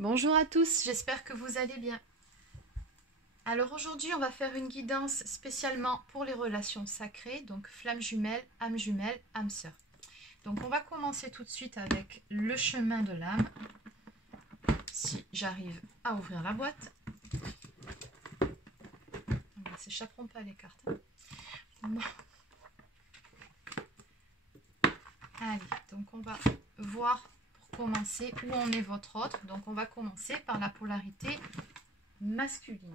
Bonjour à tous, j'espère que vous allez bien. Alors aujourd'hui, on va faire une guidance spécialement pour les relations sacrées, donc flamme jumelle, âme sœur. Donc on va commencer tout de suite avec le chemin de l'âme. Si j'arrive à ouvrir la boîte. Ne s'échapperont pas les cartes. Bon. Allez, donc on va voir pour commencer où en est votre autre. Donc on va commencer par la polarité masculine.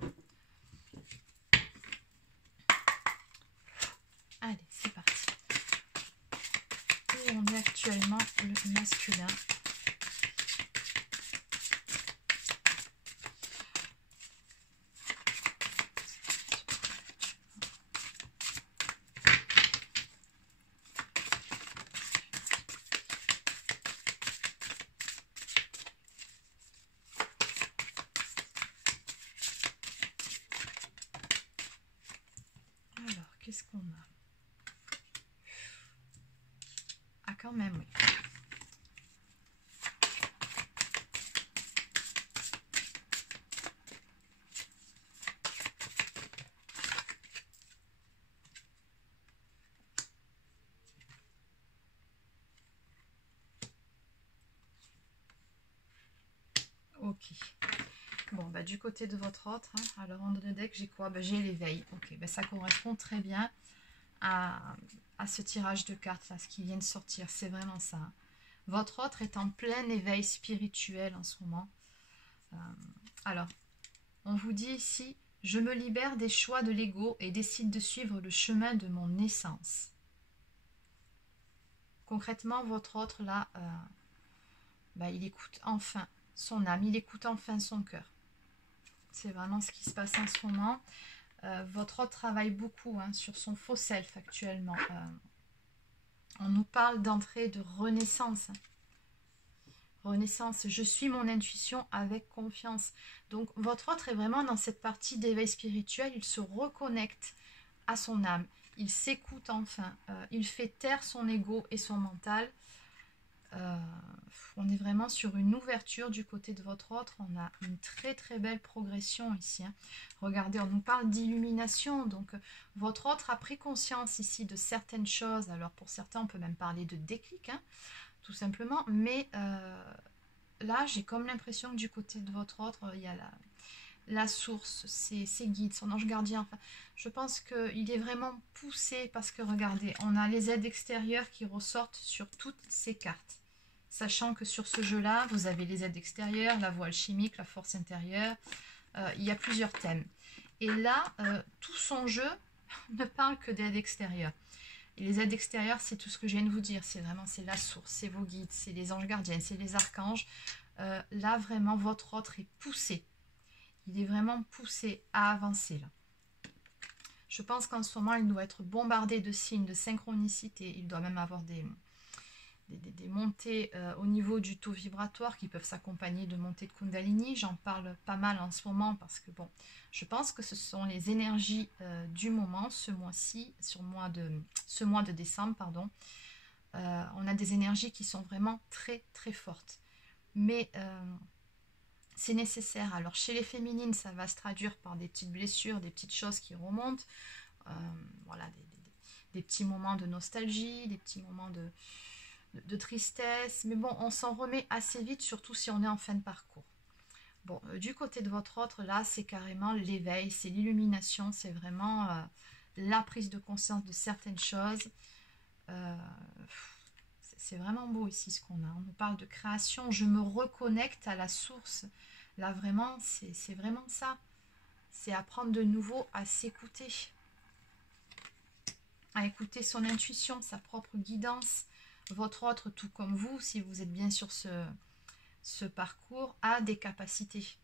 Allez, c'est parti. Où on est actuellement le masculin? Alors, qu'est-ce qu'on a? Ah, quand même, oui. Ok. Bon, bah, du côté de votre autre, hein, alors en de deck, j'ai quoi? Bah, j'ai l'éveil. Ok, bah, ça correspond très bien à ce tirage de cartes, là, ce qui vient de sortir. C'est vraiment ça. Hein. Votre autre est en plein éveil spirituel en ce moment. Alors, on vous dit ici, je me libère des choix de l'ego et décide de suivre le chemin de mon essence. Concrètement, votre autre, là, bah, il écoute enfin son âme, il écoute enfin son cœur. C'est vraiment ce qui se passe en ce moment. Votre autre travaille beaucoup hein, sur son faux self actuellement. On nous parle d'entrée de renaissance. Renaissance, je suis mon intuition avec confiance. Donc votre autre est vraiment dans cette partie d'éveil spirituel. Il se reconnecte à son âme. Il s'écoute enfin. Il fait taire son ego et son mental. On est vraiment sur une ouverture du côté de votre autre. On a une très très belle progression ici. Hein. Regardez, on nous parle d'illumination. Donc votre autre a pris conscience ici de certaines choses. Alors pour certains, on peut même parler de déclic, hein, tout simplement. Mais là, j'ai comme l'impression que du côté de votre autre, il y a la source, ses guides, son ange gardien. Enfin, je pense qu'il est vraiment poussé parce que regardez, on a les aides extérieures qui ressortent sur toutes ces cartes. Sachant que sur ce jeu-là, vous avez les aides extérieures, la voie alchimique, la force intérieure. Il y a plusieurs thèmes. Et là, tout son jeu ne parle que d'aides extérieures. Et les aides extérieures, c'est tout ce que je viens de vous dire. C'est vraiment, c'est la source, c'est vos guides, c'est les anges gardiens, c'est les archanges. Là, vraiment, votre autre est poussé. Il est vraiment poussé à avancer, là. Je pense qu'en ce moment, il doit être bombardé de signes, de synchronicité. Il doit même avoir des montées au niveau du taux vibratoire qui peuvent s'accompagner de montées de Kundalini. J'en parle pas mal en ce moment parce que bon, je pense que ce sont les énergies du moment, ce mois-ci, ce mois de décembre, pardon. On a des énergies qui sont vraiment très très fortes. Mais c'est nécessaire. Alors chez les féminines, ça va se traduire par des petites blessures, des petites choses qui remontent. Voilà, des petits moments de nostalgie, des petits moments de tristesse, mais bon, on s'en remet assez vite, surtout si on est en fin de parcours. Bon, du côté de votre autre, là, c'est carrément l'éveil, c'est l'illumination, c'est vraiment la prise de conscience de certaines choses. C'est vraiment beau ici ce qu'on a. On nous parle de création, je me reconnecte à la source. Là, vraiment, c'est vraiment ça. C'est apprendre de nouveau à s'écouter, à écouter son intuition, sa propre guidance. Votre autre, tout comme vous, si vous êtes bien sur ce parcours, a des capacités.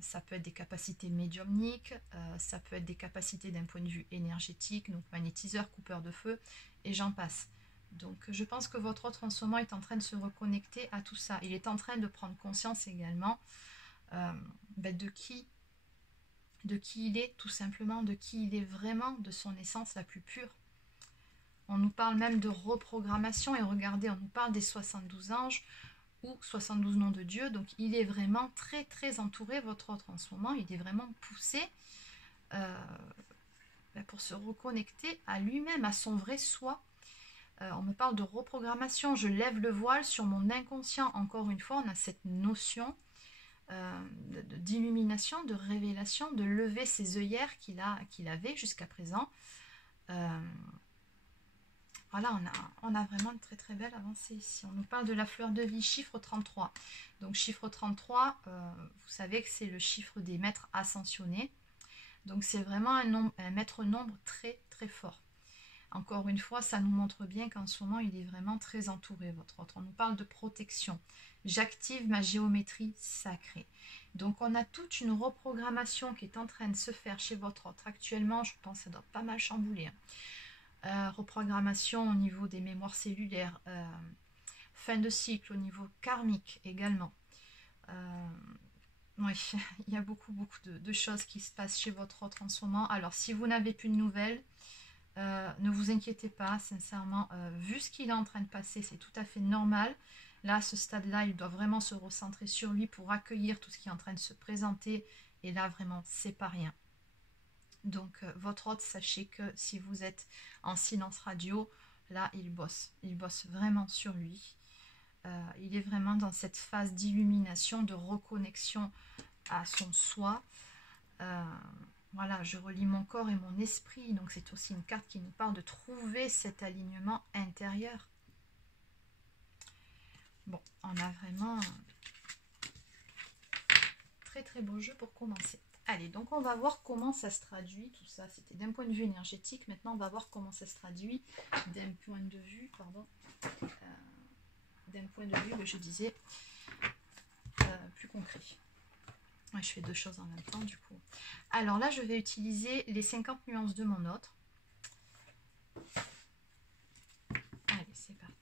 Ça peut être des capacités médiumniques, ça peut être des capacités d'un point de vue énergétique, donc magnétiseur, coupeur de feu, et j'en passe. Donc je pense que votre autre en ce moment est en train de se reconnecter à tout ça. Il est en train de prendre conscience également de qui il est, tout simplement, de qui il est vraiment, de son essence la plus pure. On nous parle même de reprogrammation, et regardez, on nous parle des 72 anges. ou 72 noms de Dieu. Donc il est vraiment très très entouré, votre autre en ce moment. Il est vraiment poussé pour se reconnecter à lui-même, à son vrai soi. On me parle de reprogrammation. Je lève le voile sur mon inconscient. Encore une fois, on a cette notion d'illumination, de révélation, de lever ses œillères qu'il avait jusqu'à présent. Voilà, on a vraiment une très très belle avancée ici. On nous parle de la fleur de vie, chiffre 33. Donc chiffre 33, vous savez que c'est le chiffre des maîtres ascensionnés. Donc c'est vraiment un maître nombre très très fort. Encore une fois, ça nous montre bien qu'en ce moment, il est vraiment très entouré, votre autre. On nous parle de protection. J'active ma géométrie sacrée. Donc on a toute une reprogrammation qui est en train de se faire chez votre autre. Actuellement, je pense que ça doit pas mal chambouler. Reprogrammation au niveau des mémoires cellulaires, fin de cycle au niveau karmique également. Oui, il y a beaucoup de choses qui se passent chez votre autre en ce moment. Alors si vous n'avez plus de nouvelles, ne vous inquiétez pas, sincèrement, vu ce qu'il est en train de passer, c'est tout à fait normal. Là, à ce stade-là, il doit vraiment se recentrer sur lui pour accueillir tout ce qui est en train de se présenter. Et là, vraiment, c'est pas rien. Donc, votre hôte, sachez que si vous êtes en silence radio, là, il bosse vraiment sur lui. Il est vraiment dans cette phase d'illumination, de reconnexion à son soi. Voilà, je relie mon corps et mon esprit. Donc, c'est aussi une carte qui nous parle de trouver cet alignement intérieur. Bon, on a vraiment un très très beau jeu pour commencer. Allez, donc on va voir comment ça se traduit, tout ça, c'était d'un point de vue énergétique. Maintenant, on va voir comment ça se traduit d'un point de vue, d'un point de vue, je disais, plus concret. Ouais, je fais deux choses en même temps, du coup. Alors là, je vais utiliser les 50 nuances de mon autre. Allez, c'est parti.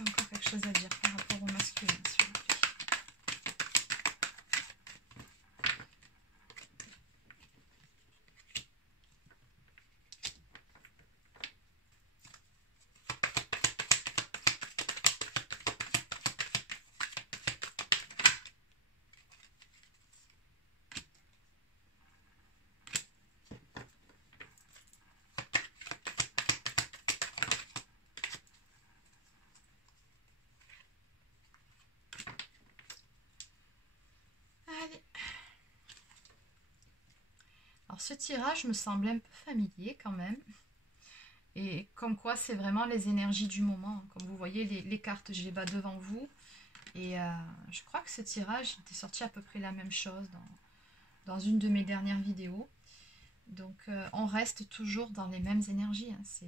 Encore quelque chose à dire par rapport au masculin, s'il vous plaît. Alors ce tirage me semble un peu familier quand même. Et comme quoi c'est vraiment les énergies du moment. Comme vous voyez, les cartes, je les bats devant vous. Et je crois que ce tirage était sorti à peu près la même chose dans une de mes dernières vidéos. Donc on reste toujours dans les mêmes énergies. Hein,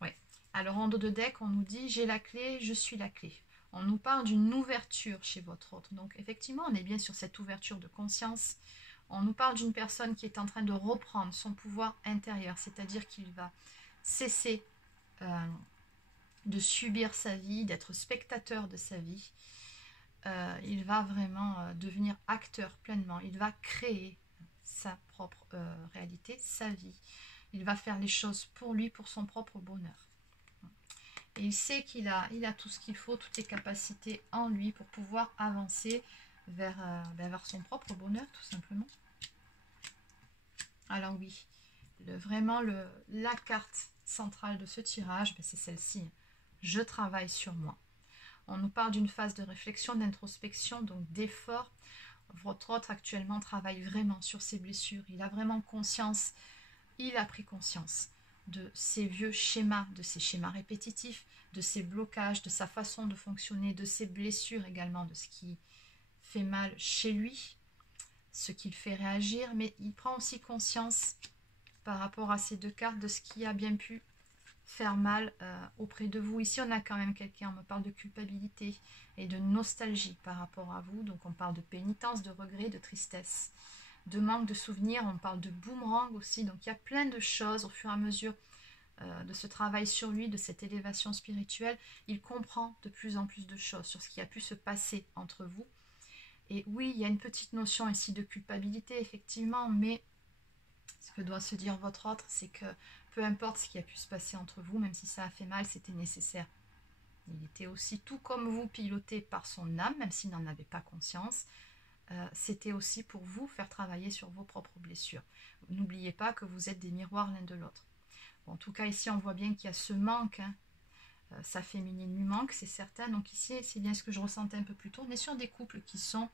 ouais. Alors en dos de deck, on nous dit « j'ai la clé, je suis la clé ». On nous parle d'une ouverture chez votre autre. Donc effectivement, on est bien sur cette ouverture de conscience. On nous parle d'une personne qui est en train de reprendre son pouvoir intérieur, c'est-à-dire qu'il va cesser de subir sa vie, d'être spectateur de sa vie. Il va vraiment devenir acteur pleinement. Il va créer sa propre réalité, sa vie. Il va faire les choses pour lui, pour son propre bonheur. Et il sait qu'il a tout ce qu'il faut, toutes les capacités en lui pour pouvoir avancer vers son propre bonheur, tout simplement. Alors oui, vraiment la carte centrale de ce tirage, c'est celle-ci. Je travaille sur moi. On nous parle d'une phase de réflexion, d'introspection, donc d'effort. Votre autre actuellement travaille vraiment sur ses blessures. Il a vraiment conscience il a pris conscience de ses vieux schémas, de ses schémas répétitifs, de ses blocages, de sa façon de fonctionner, de ses blessures également, de ce qui fait mal chez lui, ce qui le fait réagir, mais il prend aussi conscience par rapport à ces deux cartes de ce qui a bien pu faire mal auprès de vous. Ici, on a quand même quelqu'un, on me parle de culpabilité et de nostalgie par rapport à vous, donc on parle de pénitence, de regret, de tristesse, de manque de souvenirs, on parle de boomerang aussi, donc il y a plein de choses au fur et à mesure de ce travail sur lui, de cette élévation spirituelle. Il comprend de plus en plus de choses sur ce qui a pu se passer entre vous. Et oui, il y a une petite notion ici de culpabilité, effectivement, mais ce que doit se dire votre autre, c'est que peu importe ce qui a pu se passer entre vous, même si ça a fait mal, c'était nécessaire. Il était aussi tout comme vous, piloté par son âme, même s'il n'en avait pas conscience. C'était aussi pour vous faire travailler sur vos propres blessures. N'oubliez pas que vous êtes des miroirs l'un de l'autre. Bon, en tout cas, ici, on voit bien qu'il y a ce manque, hein. Sa féminine lui manque, c'est certain. Donc ici, c'est bien ce que je ressentais un peu plus tôt. On est sur des couples qui sont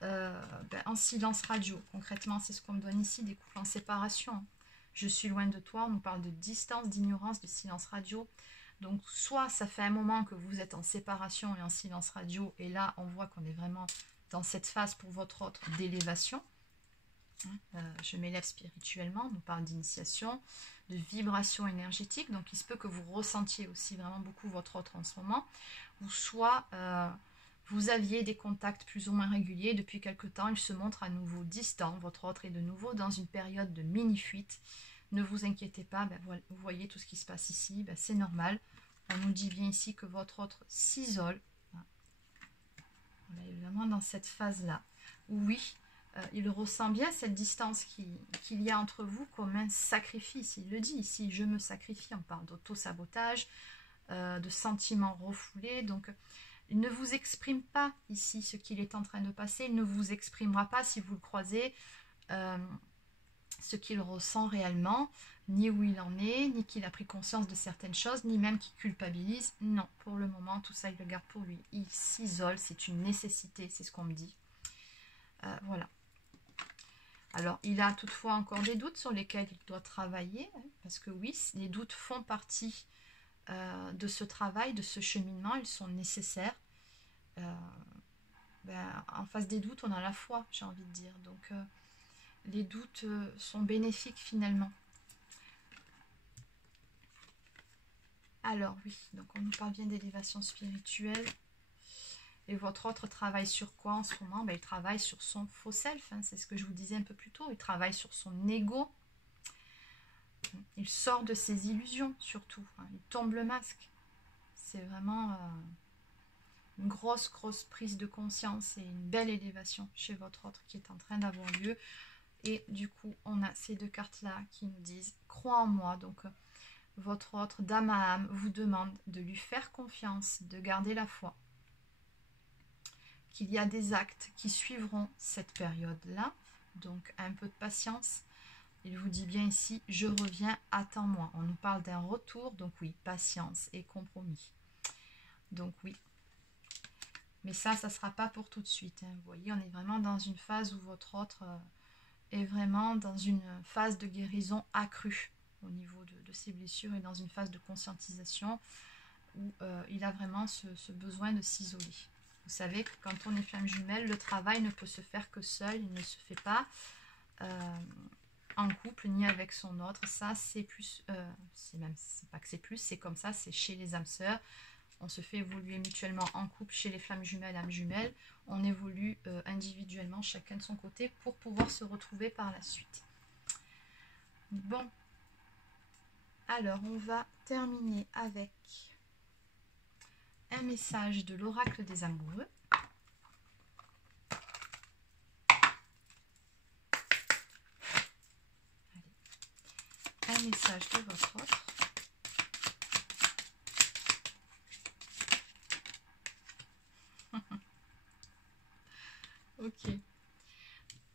en silence radio. Concrètement, c'est ce qu'on me donne ici, des couples en séparation. Je suis loin de toi, on nous parle de distance, d'ignorance, de silence radio. Donc soit ça fait un moment que vous êtes en séparation et en silence radio, et là on voit qu'on est vraiment dans cette phase pour votre autre d'élévation. Je m'élève spirituellement, on nous parle d'initiation, de vibration énergétique, donc il se peut que vous ressentiez aussi vraiment beaucoup votre autre en ce moment, ou soit vous aviez des contacts plus ou moins réguliers, depuis quelque temps il se montre à nouveau distant, votre autre est de nouveau dans une période de mini-fuite. Ne vous inquiétez pas, vous voyez tout ce qui se passe ici, c'est normal. On nous dit bien ici que votre autre s'isole. On est vraiment dans cette phase-là. Oui, il ressent bien cette distance qu'il y a entre vous comme un sacrifice. Il le dit ici, je me sacrifie. On parle d'auto-sabotage, de sentiments refoulés. Donc, il ne vous exprime pas ici ce qu'il est en train de passer. Il ne vous exprimera pas, si vous le croisez, ce qu'il ressent réellement, ni où il en est, ni qu'il a pris conscience de certaines choses, ni même qu'il culpabilise. Non, pour le moment, tout ça, il le garde pour lui. Il s'isole, c'est une nécessité, c'est ce qu'on me dit. Voilà. Alors, il a toutefois encore des doutes sur lesquels il doit travailler, hein, parce que oui, les doutes font partie de ce travail, de ce cheminement, ils sont nécessaires. En face des doutes, on a la foi, j'ai envie de dire. Donc, les doutes sont bénéfiques finalement. Alors oui, donc on nous parle bien d'élévation spirituelle. Et votre autre travaille sur quoi en ce moment? Il travaille sur son faux self, hein, c'est ce que je vous disais un peu plus tôt. Il travaille sur son ego. Il sort de ses illusions surtout. Hein, il tombe le masque. C'est vraiment une grosse prise de conscience et une belle élévation chez votre autre qui est en train d'avoir lieu. Et du coup, on a ces deux cartes-là qui nous disent « Crois en moi ». Donc, votre autre, d'âme à âme, vous demande de lui faire confiance, de garder la foi. Qu'il y a des actes qui suivront cette période-là. Donc, un peu de patience. Il vous dit bien ici « Je reviens, attends-moi ». On nous parle d'un retour. Donc oui, patience et compromis. Donc oui. Mais ça ne sera pas pour tout de suite. Hein. Vous voyez, on est vraiment dans une phase où votre autre... est vraiment dans une phase de guérison accrue au niveau de ses blessures et dans une phase de conscientisation où il a vraiment ce besoin de s'isoler. Vous savez que quand on est flamme jumelle, le travail ne peut se faire que seul, il ne se fait pas en couple ni avec son autre. Ça, c'est plus, c'est pas que c'est plus, c'est comme ça, c'est chez les âmes sœurs. On se fait évoluer mutuellement en couple chez les flammes jumelles, âmes jumelles. On évolue individuellement, chacun de son côté, pour pouvoir se retrouver par la suite. Bon. Alors, on va terminer avec un message de l'oracle des amoureux. Allez. Un message de votre autre. Ok.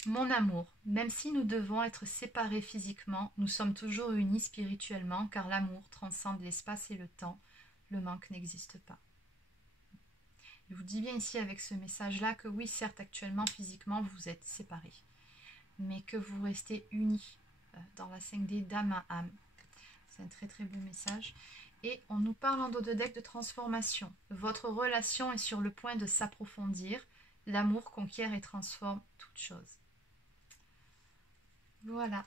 Mon amour, même si nous devons être séparés physiquement, nous sommes toujours unis spirituellement, car l'amour transcende l'espace et le temps. Le manque n'existe pas. Il vous dit bien ici avec ce message-là que oui, certes, actuellement, physiquement, vous êtes séparés, mais que vous restez unis dans la 5D d'âme à âme. C'est un très très beau message. Et on nous parle en dos de deck de transformation. Votre relation est sur le point de s'approfondir. L'amour conquiert et transforme toute chose. Voilà.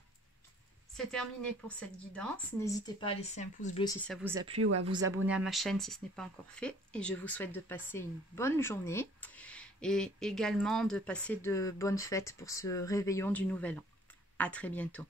C'est terminé pour cette guidance. N'hésitez pas à laisser un pouce bleu si ça vous a plu ou à vous abonner à ma chaîne si ce n'est pas encore fait. Et je vous souhaite de passer une bonne journée et également de passer de bonnes fêtes pour ce réveillon du Nouvel An. À très bientôt.